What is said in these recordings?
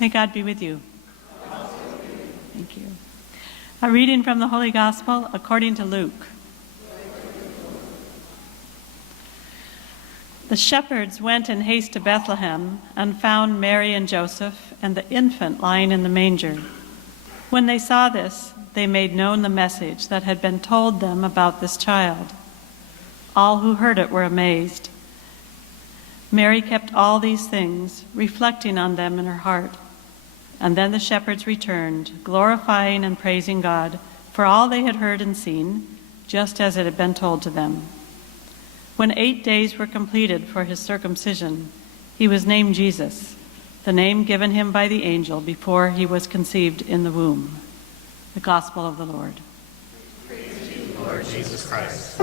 May God be with you. Thank you. A reading from the Holy Gospel according to Luke. The shepherds went in haste to Bethlehem and found Mary and Joseph and the infant lying in the manger. When they saw this, they made known the message that had been told them about this child. All who heard it were amazed. Mary kept all these things, reflecting on them in her heart. And then the shepherds returned, glorifying and praising God for all they had heard and seen, just as it had been told to them. When 8 days were completed for his circumcision, he was named Jesus, the name given him by the angel before he was conceived in the womb. The Gospel of the Lord. Praise to you, Lord Jesus Christ.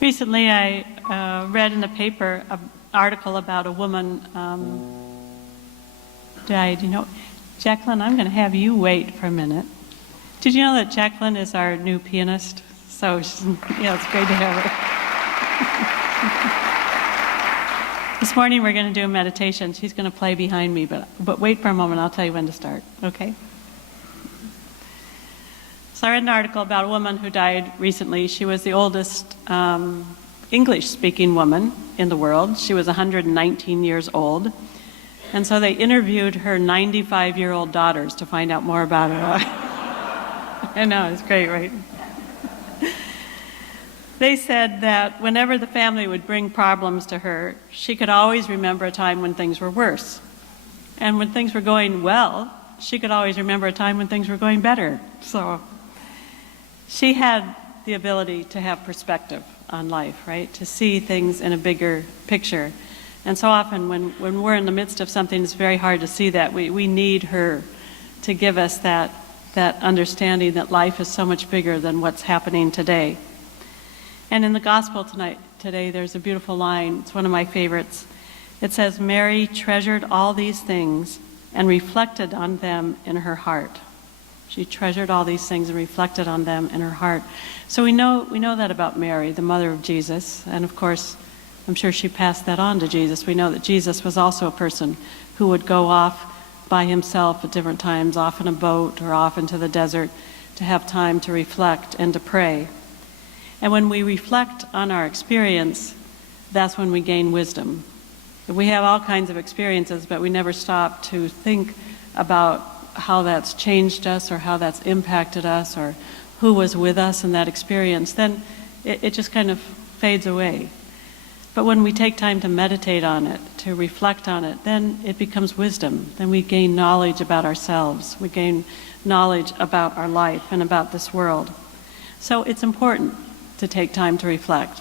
Recently, I read in the paper an article about a woman died. You know, Jacqueline, I'm going to have you wait for a minute. Did you know that Jacqueline is our new pianist? So, it's great to have her. This morning, we're going to do a meditation. She's going to play behind me, but wait for a moment. I'll tell you when to start, okay? So I read an article about a woman who died recently. She was the oldest English-speaking woman in the world. She was 119 years old. And so they interviewed her 95-year-old daughters to find out more about her. I know, it's great, right? They said that whenever the family would bring problems to her, she could always remember a time when things were worse. And when things were going well, she could always remember a time when things were going better. So she had the ability to have perspective on life, right? To see things in a bigger picture. And so often when we're in the midst of something, it's very hard to see that. We need her to give us that understanding that life is so much bigger than what's happening today. And in the gospel today, there's a beautiful line. It's one of my favorites. It says, Mary treasured all these things and reflected on them in her heart. She treasured all these things and reflected on them in her heart. So we know that about Mary, the mother of Jesus. And of course, I'm sure she passed that on to Jesus. We know that Jesus was also a person who would go off by himself at different times, off in a boat or off into the desert to have time to reflect and to pray. And when we reflect on our experience, that's when we gain wisdom. We have all kinds of experiences, but we never stop to think about how that's changed us or how that's impacted us or who was with us in that experience, then it just kind of fades away. But when we take time to meditate on it, to reflect on it, then it becomes wisdom. Then we gain knowledge about ourselves. We gain knowledge about our life and about this world. So it's important to take time to reflect.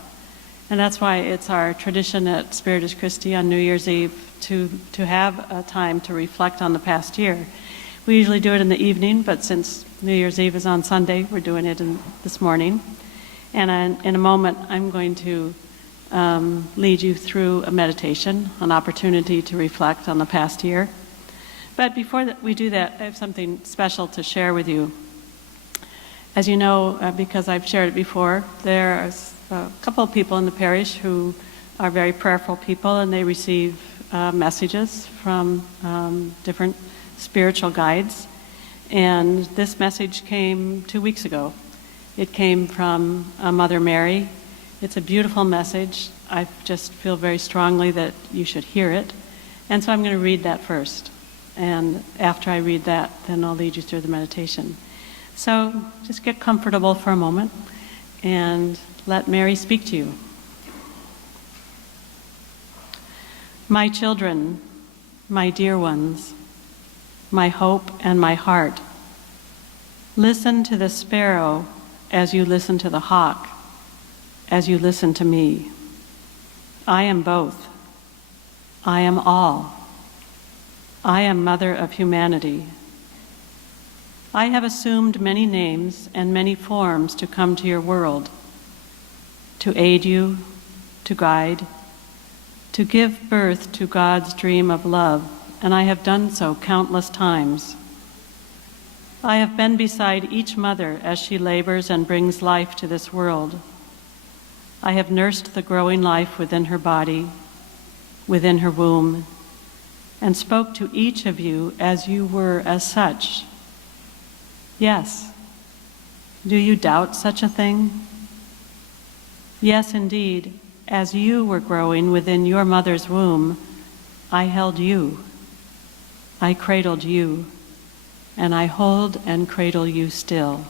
And that's why it's our tradition at Spiritus Christi on New Year's Eve to have a time to reflect on the past year. We usually do it in the evening, but since New Year's Eve is on Sunday, we're doing it this morning. And in a moment, I'm going to lead you through a meditation, an opportunity to reflect on the past year. But before we do that, I have something special to share with you. As you know, because I've shared it before, there's a couple of people in the parish who are very prayerful people, and they receive messages from different spiritual guides. And this message came 2 weeks ago. It came from Mother Mary. It's a beautiful message. I just feel very strongly that you should hear it. And so I'm going to read that first. And after I read that, then I'll lead you through the meditation. So just get comfortable for a moment and let Mary speak to you. My children, my dear ones, my hope and my heart, listen to the sparrow as you listen to the hawk, as you listen to me. I am both. I am all. I am Mother of humanity. I have assumed many names and many forms to come to your world, to aid you, to guide, to give birth to God's dream of love, and I have done so countless times. I have been beside each mother as she labors and brings life to this world. I have nursed the growing life within her body, within her womb, and spoke to each of you as you were as such. Yes. Do you doubt such a thing? Yes, indeed. As you were growing within your mother's womb, I held you. I cradled you, and I hold and cradle you still.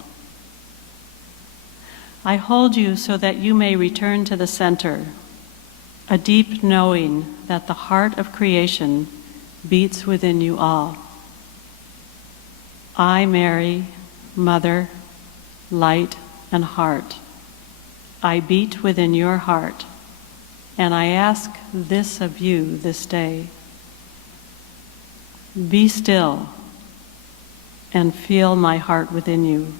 I hold you so that you may return to the center, a deep knowing that the heart of creation beats within you all. I, Mary, Mother, Light, and Heart, I beat within your heart, and I ask this of you this day. Be still and feel my heart within you.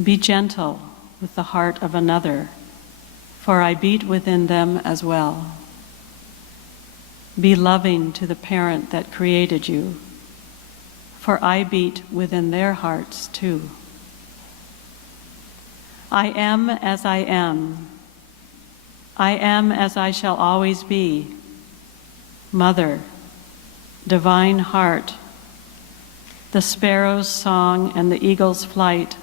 Be gentle with the heart of another, for I beat within them as well. Be loving to the parent that created you, for I beat within their hearts too. I am as I am. I am as I shall always be. Mother, divine heart, the sparrow's song and the eagle's flight.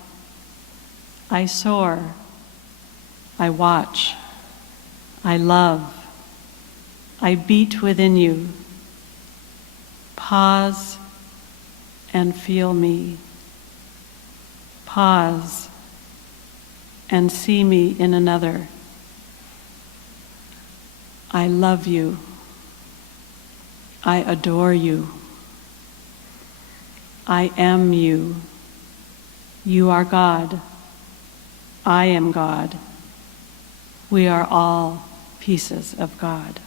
I soar, I watch, I love, I beat within you. Pause and feel me. Pause and see me in another. I love you. I adore you. I am you. You are God. I am God. We are all pieces of God.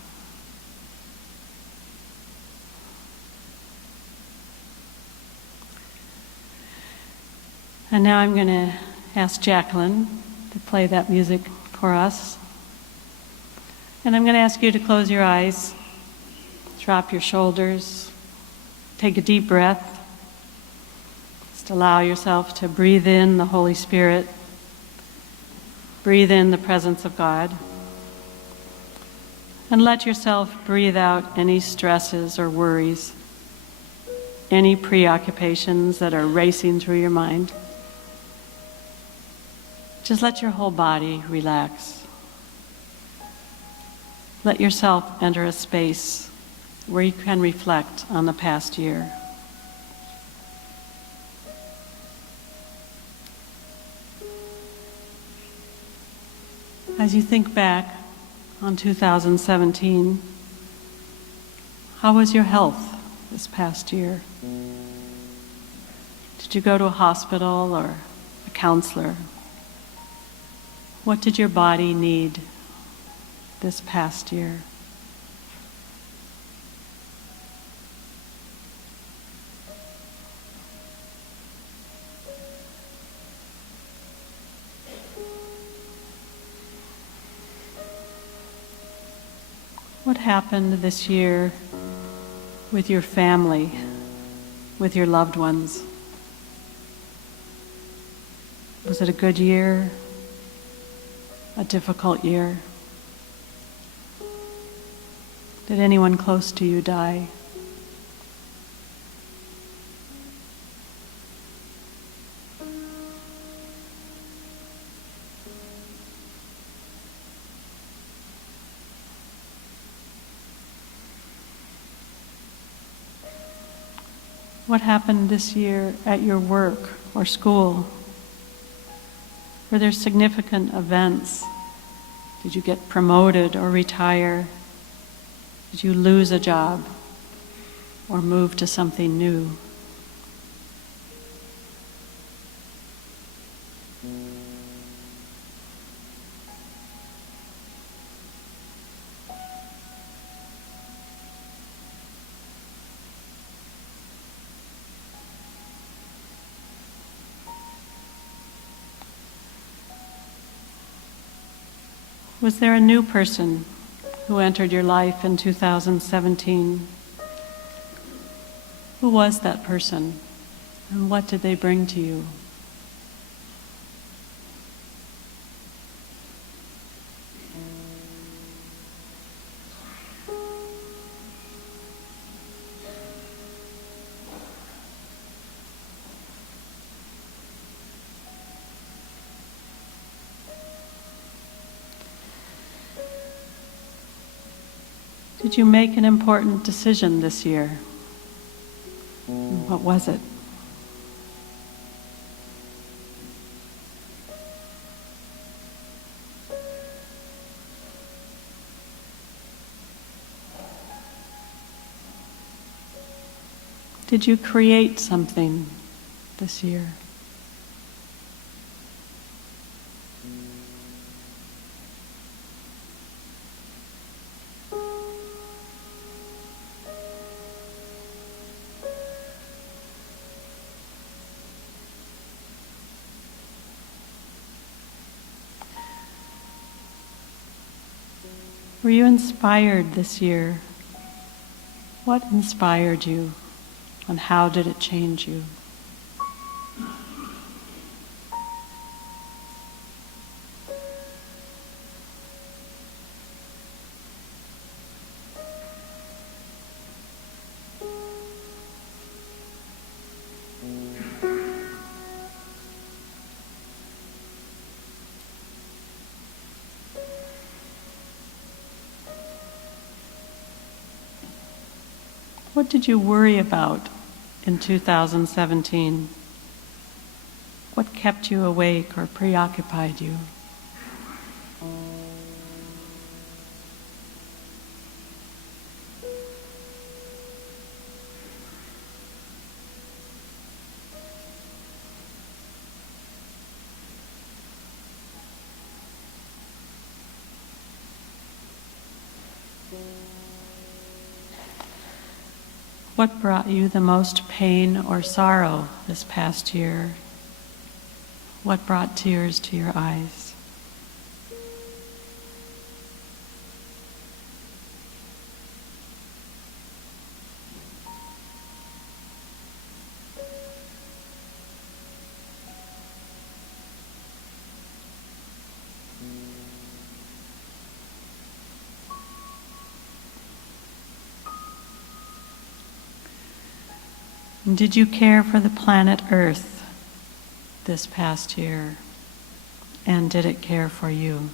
And now I'm going to ask Jacqueline to play that music for us. And I'm going to ask you to close your eyes, drop your shoulders, take a deep breath. Just allow yourself to breathe in the Holy Spirit, breathe in the presence of God, and let yourself breathe out any stresses or worries, any preoccupations that are racing through your mind. Just let your whole body relax. Let yourself enter a space where you can reflect on the past year. As you think back on 2017, how was your health this past year? Did you go to a hospital or a counselor? What did your body need this past year? What happened this year with your family, with your loved ones? Was it a good year? A difficult year? Did anyone close to you die? What happened this year at your work or school? Were there significant events? Did you get promoted or retire? Did you lose a job or move to something new? Was there a new person who entered your life in 2017? Who was that person, and what did they bring to you? Did you make an important decision this year? What was it? Did you create something this year? Were you inspired this year? What inspired you, and how did it change you? What did you worry about in 2017? What kept you awake or preoccupied you? What brought you the most pain or sorrow this past year? What brought tears to your eyes? And did you care for the planet Earth this past year? And did it care for you?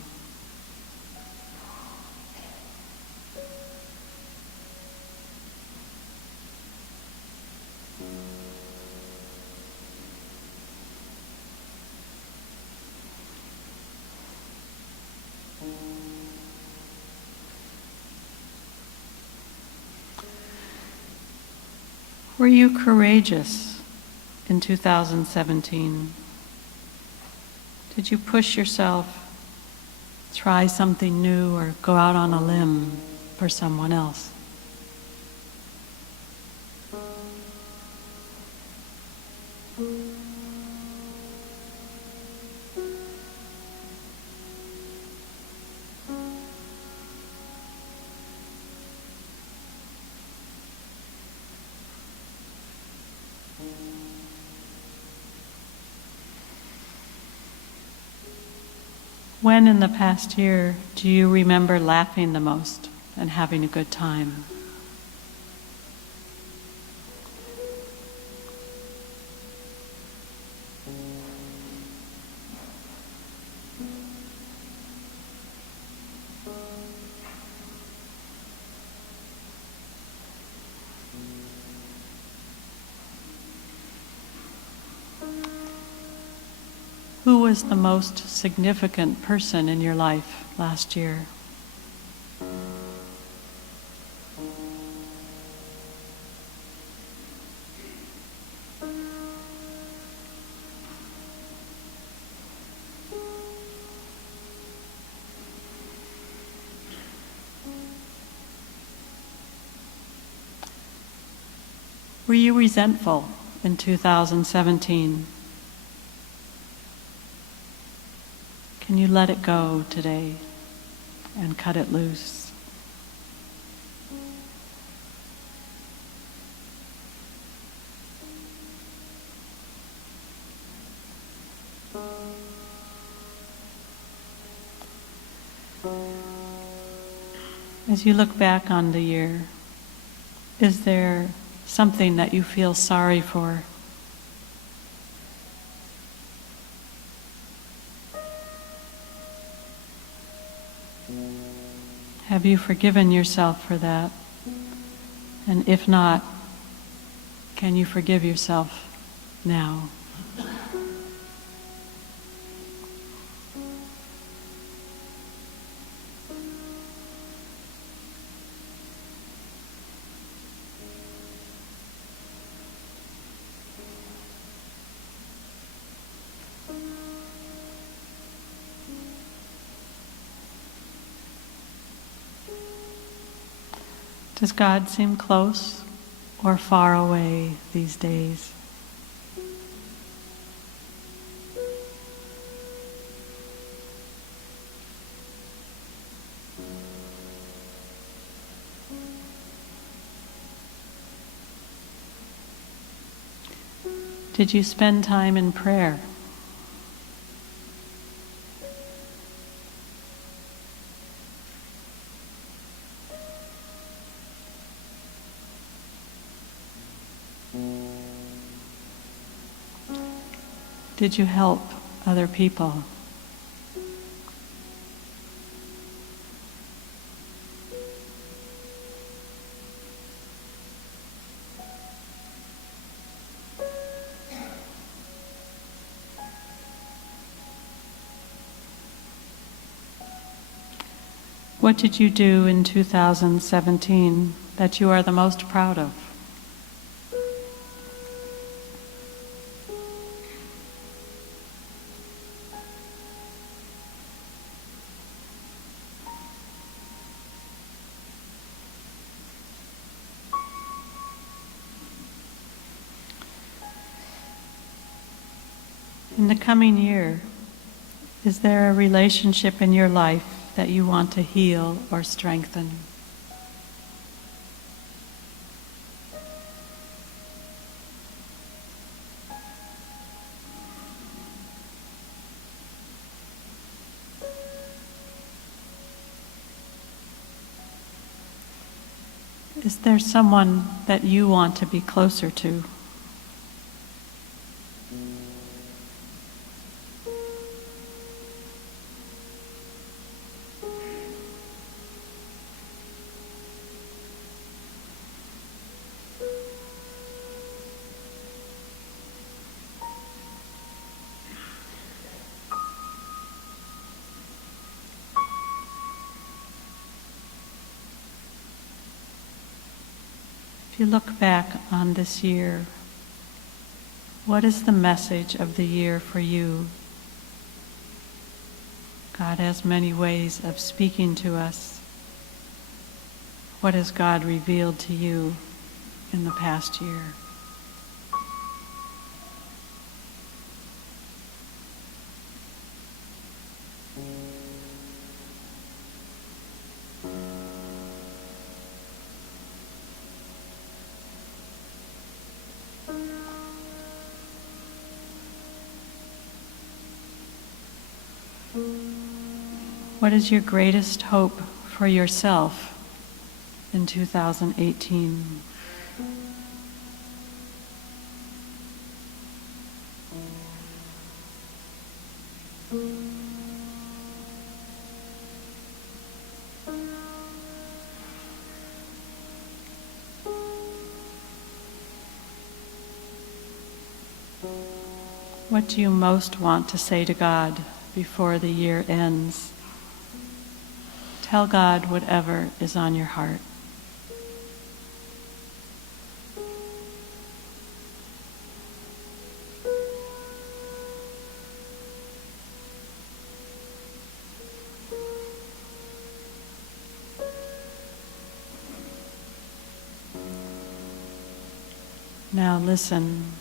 Were you courageous in 2017? Did you push yourself, try something new, or go out on a limb for someone else? When in the past year do you remember laughing the most and having a good time? Who was the most significant person in your life last year? Were you resentful in 2017? Can you let it go today and cut it loose? As you look back on the year, is there something that you feel sorry for? Have you forgiven yourself for that? And if not, can you forgive yourself now? Does God seem close or far away these days? Did you spend time in prayer? Did you help other people? What did you do in 2017 that you are the most proud of? In the coming year, is there a relationship in your life that you want to heal or strengthen? Is there someone that you want to be closer to? If you look back on this year, what is the message of the year for you? God has many ways of speaking to us. What has God revealed to you in the past year? What is your greatest hope for yourself in 2018? What do you most want to say to God before the year ends? Tell God whatever is on your heart. Now listen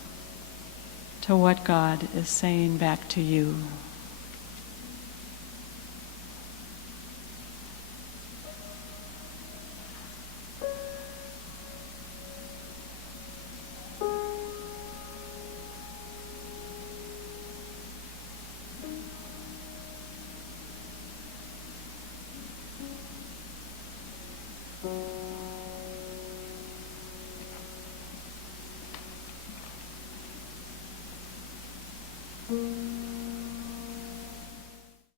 to what God is saying back to you.